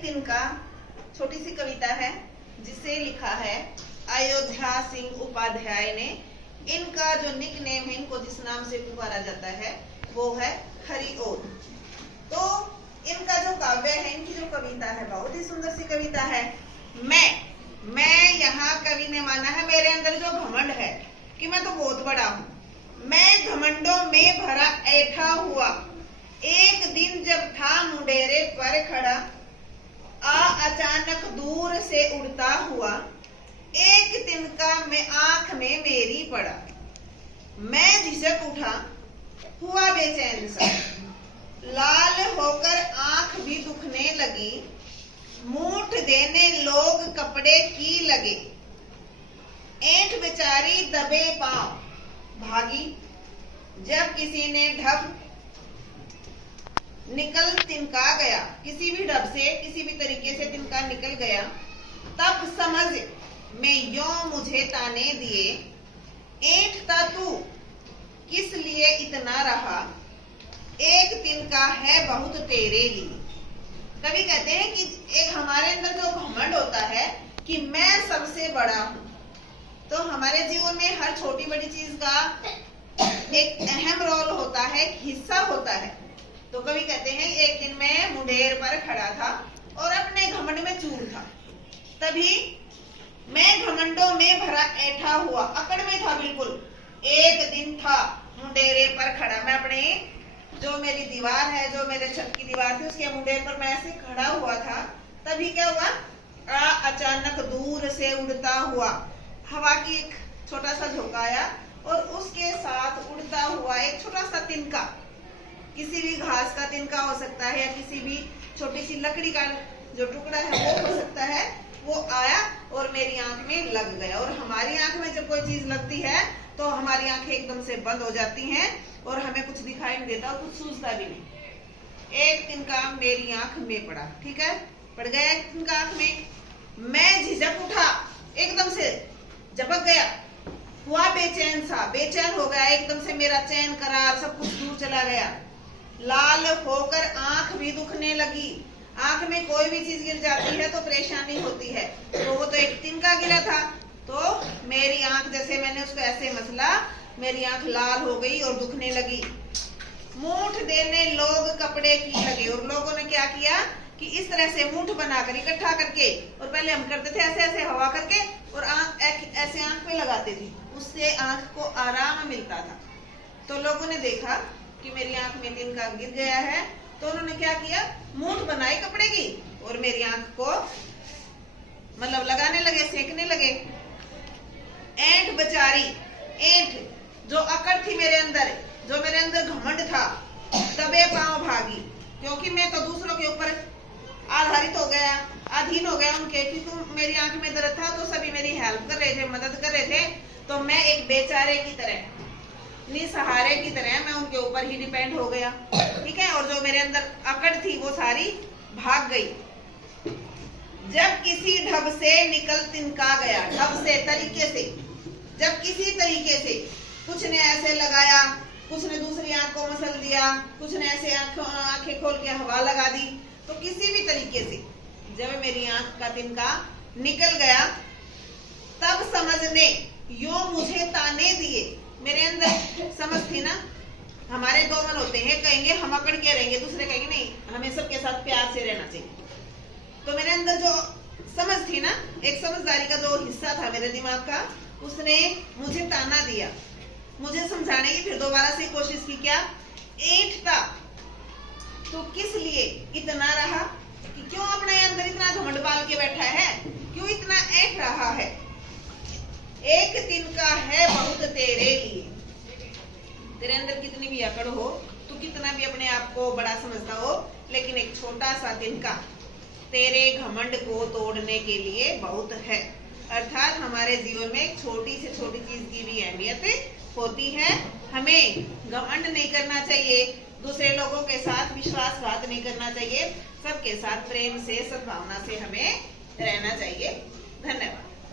एक तिनका छोटी सी कविता है जिसे लिखा है अयोध्या सिंह उपाध्याय ने। इनका जो निक नेम है, इनको जिस नाम से पुकारा जाता है वो है हरि ओर। तो इनका जो काव्य है, इनकी जो कविता है, बहुत ही सुंदर सी कविता है। मैं यहाँ कवि ने माना है, मेरे अंदर जो घमंड है कि मैं तो बहुत बड़ा हूँ, मैं घमंडों में भरा ऐठा हुआ, एक दिन जब था मुंडेरे पर खड़ा, अचानक दूर से उड़ता हुआ, एक तिनका में आंख में मेरी पड़ा, मैं झिझक उठा हुआ बेचैन सा, लाल होकर आंख भी दुखने लगी, मूठ देने लोग कपड़े की लगे, ऐंठ बेचारी दबे पांव भागी, जब किसी ने ढब निकल तिनका गया, किसी भी ढब से किसी भी तरीके से तिनका निकल गया, तब समझ में यों मुझे ताने दिए, ऐंठता तू किस लिए इतना रहा, एक तिनका है बहुत तेरे लिए। कवि कहते हैं कि एक हमारे अंदर जो घमंड होता है कि मैं सबसे बड़ा हूं, तो हमारे जीवन में हर छोटी बड़ी चीज का एक अहम रोल होता है, हिस्सा होता है। तो कवि कहते हैं एक दिन मैं मुंडेर पर खड़ा था और अपने घमंड में चूर था, तभी मैं घमंडों में भरा ऐठा हुआ, अकड़ में था बिल्कुल। एक दिन था मुंडेरे पर खड़ा, मैं अपने जो मेरी दीवार है, जो मेरे छत की दीवार थी, उसके मुंडेर पर मैं ऐसे खड़ा हुआ था, तभी क्या हुआ, अचानक दूर से उड़ता हुआ, हवा की एक छोटा सा झोंका आया और उसके साथ उड़ता हुआ एक छोटा सा तिनका, किसी भी घास का तिनका हो सकता है या किसी भी छोटी सी लकड़ी का जो टुकड़ा है वो हो सकता है, वो आया और मेरी आंख में लग गया। और हमारी आंख में जब कोई चीज लगती है तो हमारी आंखें एकदम से बंद हो जाती हैं और हमें कुछ दिखाई नहीं देता, कुछ सूझता भी नहीं। एक तिनका मेरी आंख में पड़ा, ठीक है, पड़ गया एक तिनका आंख में, मैं झिझक उठा, एकदम से झपक गया, हुआ बेचैन सा, बेचैन हो गया, एकदम से मेरा चैन करार सब कुछ दूर चला गया, लाल होकर आंख भी दुखने लगी। आंख में कोई भी चीज गिर जाती है तो परेशानी होती है, तो वो तो एक तिनका गिरा था, तो मेरी आंख, जैसे मैंने उसको ऐसे मसला, मेरी आंख लाल हो गई और दुखने लगी। मूठ देने लोग कपड़े की लगे, और लोगों ने क्या किया कि इस तरह से मूठ बनाकर इकट्ठा करके, और पहले हम करते थे ऐसे ऐसे हवा करके और आंख ऐसे आंख पे लगाते थे, उससे आंख को आराम मिलता था। तो लोगों ने देखा कि मेरी आंख में तिनका गिर गया है, तो उन्होंने क्या किया, मूठ बनाई कपड़े की और मेरी आंख को मतलब लगाने लगे, सेकने लगे। ऐंठ बेचारी, ऐंठ जो अकड़ थी मेरे अंदर, जो मेरे अंदर घमंड था, दबे पांव भागी, क्योंकि मैं तो दूसरों के ऊपर आधारित हो गया, अधीन हो गया उनके, क्योंकि मेरी आंख में दर्द था तो सभी मेरी हेल्प कर रहे थे, मदद कर रहे थे, तो मैं एक बेचारे की तरह, निसहारे की तरह मैं उनके ऊपर ही डिपेंड हो गया, ठीक है। और जो मेरे अंदर अकड़ थी वो सारी भाग गई। जब किसी ढब से निकल तिनका गया, ढब से तरीके से, जब किसी तरीके से, कुछ ने ऐसे लगाया, कुछ ने दूसरी आंख को मसल दिया, कुछ ने ऐसे आंखें खोल के हवा लगा दी, तो किसी भी तरीके से जब मेरी आंख का तिनका निकल गया, तब समझने यो मुझे ताने दिए। मेरे अंदर समझ थी ना, हमारे दो मन होते हैं, कहेंगे हम अकड़ के रहेंगे, दूसरे कहेंगे नहीं हमें सबके साथ प्यार से रहना चाहिए। तो मेरे अंदर जो समझ थी ना, एक समझदारी का जो हिस्सा था मेरे दिमाग का, उसने मुझे ताना दिया, मुझे समझाने की फिर दोबारा से कोशिश की, क्या, ऐंठता तो किस लिए इतना रहा, कि क्यों अपने अंदर इतना घमंड पाल के बैठा है, क्यों इतना ऐंठ रहा है, एक तिनका है बहुत तेरे लिए। तेरे अंदर कितनी भी अकड़ हो, तू कितना भी अपने आप को बड़ा समझता हो, लेकिन एक छोटा सा तिनका तेरे घमंड को तोड़ने के लिए बहुत है। अर्थात हमारे जीवन में एक छोटी से छोटी चीज की भी अहमियत होती है। हमें घमंड नहीं करना चाहिए, दूसरे लोगों के साथ विश्वासघात नहीं करना चाहिए, सबके साथ प्रेम से, सद्भावना से हमें रहना चाहिए। धन्यवाद।